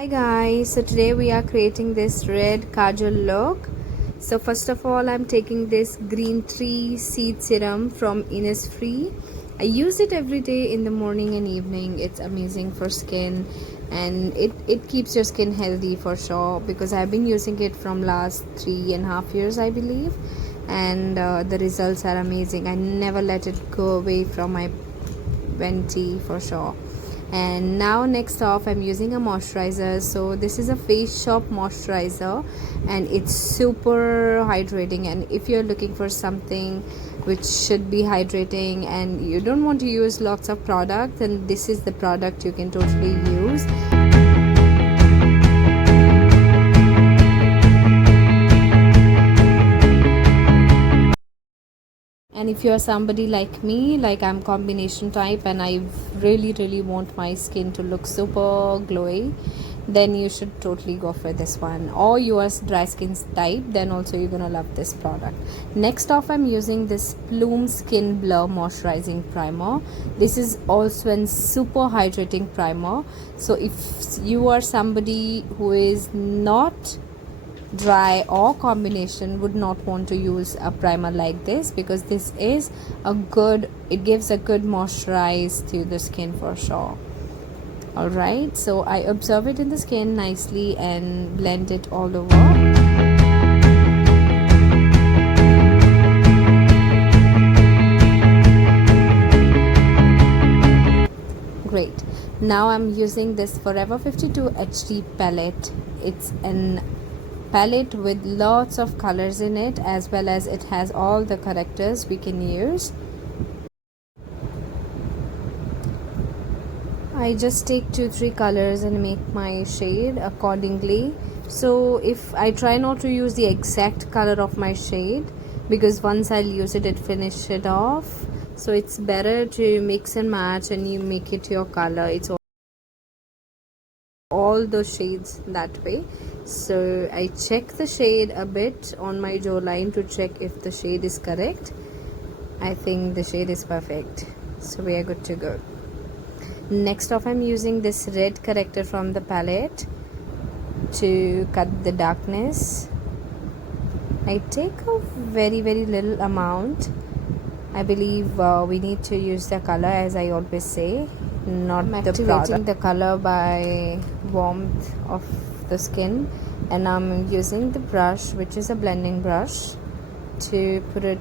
Hi guys, so today we are creating this red kajal look. So first of all, I'm taking this green tea seed serum from Innisfree. I use it every day in the morning and evening. It's amazing for skin, and it keeps your skin healthy for sure, because I've been using it from last 3.5 years, I believe, and the results are amazing. I never let it go away from my venti for sure. And now next off, I'm using a moisturizer. So this is a Face Shop moisturizer, and it's super hydrating. And if you're looking for something which should be hydrating and you don't want to use lots of product, then this is the product you can totally use. And if you're somebody like me, like I'm combination type, and I really want my skin to look super glowy, then you should totally go for this one. Or you are dry skin type, then also you're gonna love this product. Next off, I'm using this Plume Skin Blur Moisturizing Primer. This is also a super hydrating primer. So if you are somebody who is not dry or combination, would not want to use a primer like this, because this is it gives a good moisturize to the skin for sure. Alright, so I observe it in the skin nicely and blend it all over. Great. Now I'm using this Forever 52 HD palette. It's an palette with lots of colors in it, as well as it has all the correctors we can use. I just take 2-3 colors and make my shade accordingly. So if I try not to use the exact color of my shade, because once I'll use it, finish it off. So it's better to mix and match, and you make it your color. It's all those shades that way. So I check the shade a bit on my jawline to check if the shade is correct. I think the shade is perfect, so we are good to go. Next off, I'm using this red corrector from the palette to cut the darkness. I take a very little amount. I believe we need to use the color, as I always say, not the product. Activating the color by warmth of the skin, and I'm using the brush, which is a blending brush, to put it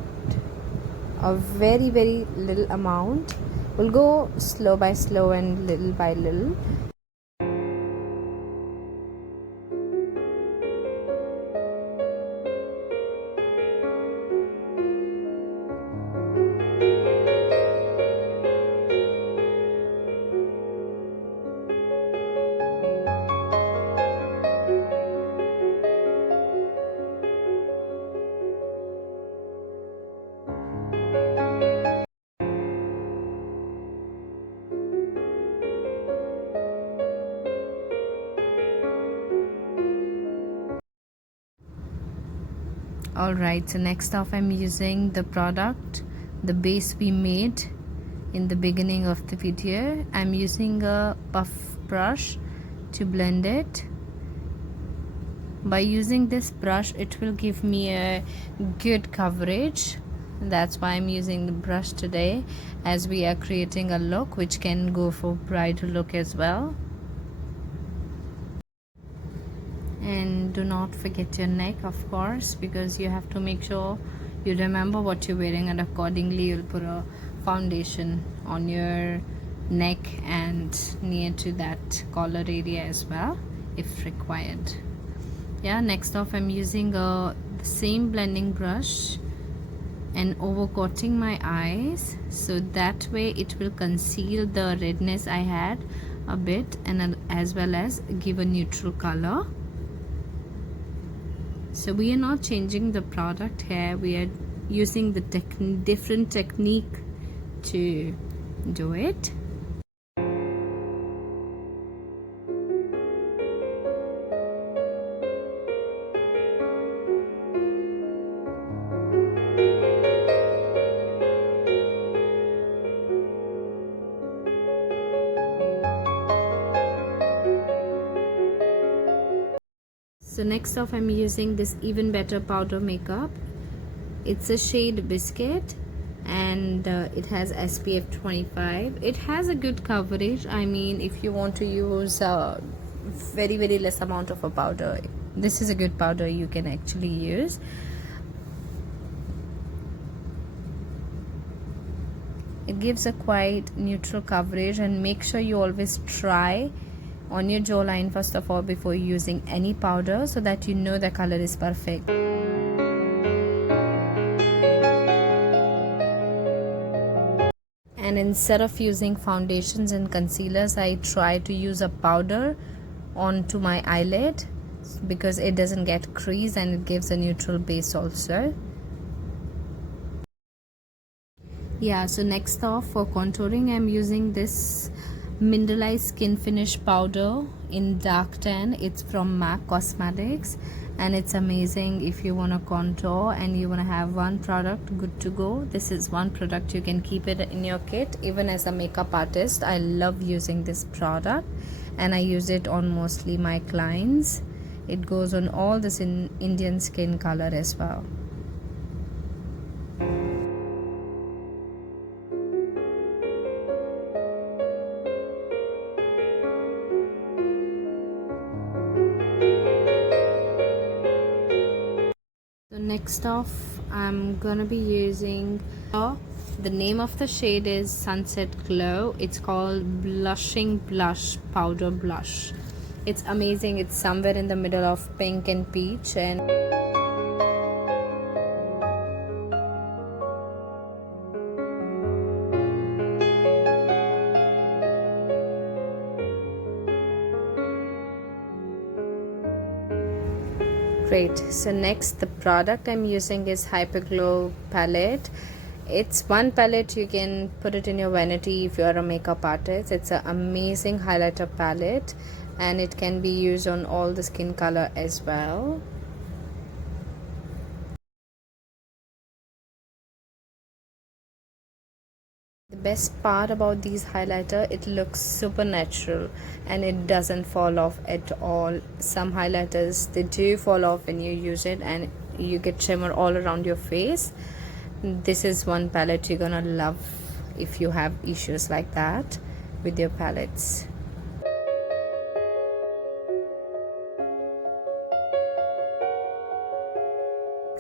a very little amount. We'll go slow by slow and little by little. Alright, so next off, I'm using the product, the base we made in the beginning of the video. I'm using a puff brush to blend it. By using this brush, it will give me a good coverage. That's why I'm using the brush today, as we are creating a look which can go for bridal look as well. And do not forget your neck, of course, because you have to make sure you remember what you're wearing, and accordingly you'll put a foundation on your neck and near to that collar area as well if required. Yeah, next off, I'm using the same blending brush and overcoating my eyes, so that way it will conceal the redness I had a bit, and as well as give a neutral color. So we are not changing the product here, we are using the different technique to do it. So next off, I'm using this Even Better powder makeup. It's a shade Biscuit, and it has SPF 25. It has a good coverage. I mean, if you want to use very less amount of a powder, this is a good powder you can actually use. It gives a quite neutral coverage, and make sure you always try on your jawline first of all before using any powder, so that you know the color is perfect. And instead of using foundations and concealers, I try to use a powder onto my eyelid because it doesn't get crease and it gives a neutral base also. Yeah, so next off, for contouring, I'm using this mineralized skin finish powder in dark tan. It's from MAC Cosmetics, and it's amazing if you want to contour and you want to have one product good to go. This is one product you can keep it in your kit. Even as a makeup artist, I love using this product, and I use it on mostly my clients. It goes on all this in Indian skin color as well. Next off, I'm gonna be using the name of the shade is Sunset Glow. It's called Blushing Blush Powder Blush. It's amazing. It's somewhere in the middle of pink and peach, and great. So next, the product I'm using is Hyperglow palette. It's one palette, you can put it in your vanity if you are a makeup artist. It's an amazing highlighter palette, and it can be used on all the skin color as well. The best part about these highlighter, it looks super natural and it doesn't fall off at all. Some highlighters, they do fall off when you use it and you get shimmer all around your face. This is one palette you're gonna love if you have issues like that with your palettes.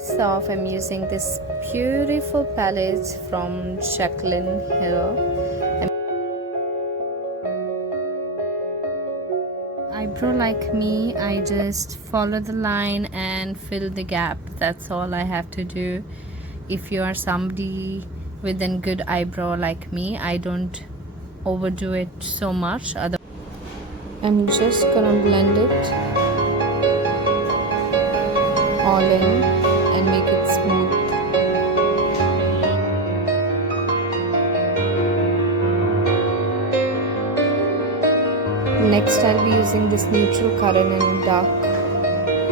Next off, I'm using this beautiful palette from heighligher. Eyebrow like me, I just follow the line and fill the gap. That's all I have to do. If you are somebody with a good eyebrow like me, I don't overdo it so much. I'm just gonna blend it all in and make it smooth. Next, I'll be using this neutral color in dark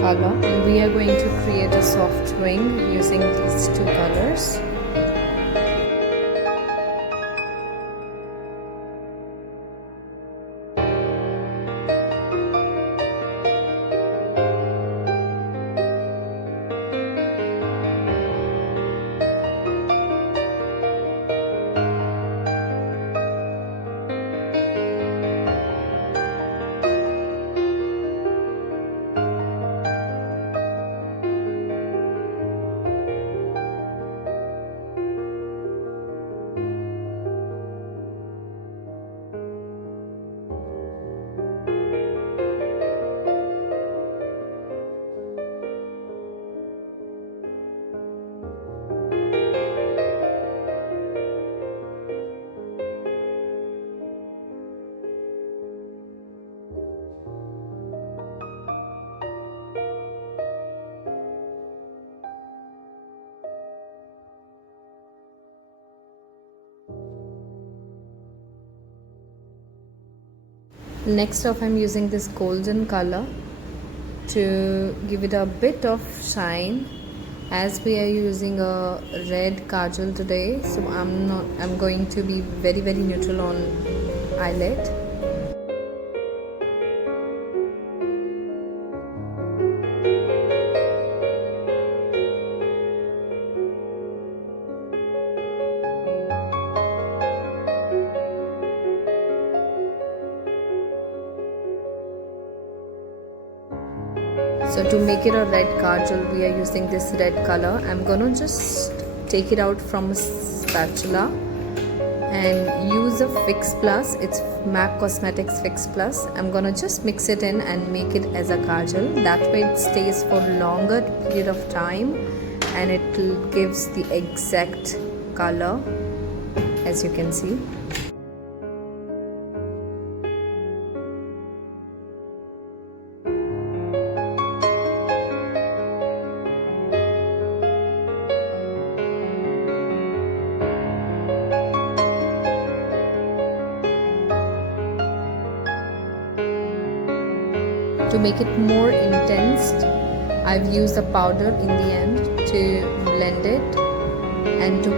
color, and we are going to create a soft wing using these two colors. Next off, I'm using this golden color to give it a bit of shine, as we are using a red kajal today, so I'm going to be very neutral on eyelid. So to make it a red kajal, we are using this red color. I'm gonna just take it out from a spatula and use a Fix Plus. It's MAC Cosmetics Fix Plus. I'm gonna just mix it in and make it as a kajal. That way it stays for longer period of time and it gives the exact color, as you can see. To make it more intense, I've used a powder in the end to blend it and to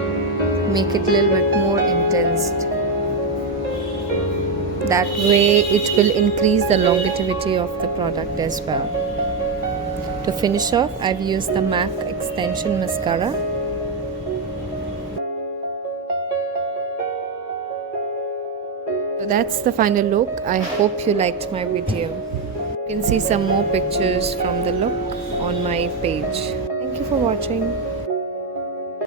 make it a little bit more intense. That way it will increase the longevity of the product as well. To finish off, I've used the MAC Extension Mascara. So that's the final look. I hope you liked my video. You can see some more pictures from the look on my page. Thank you for watching.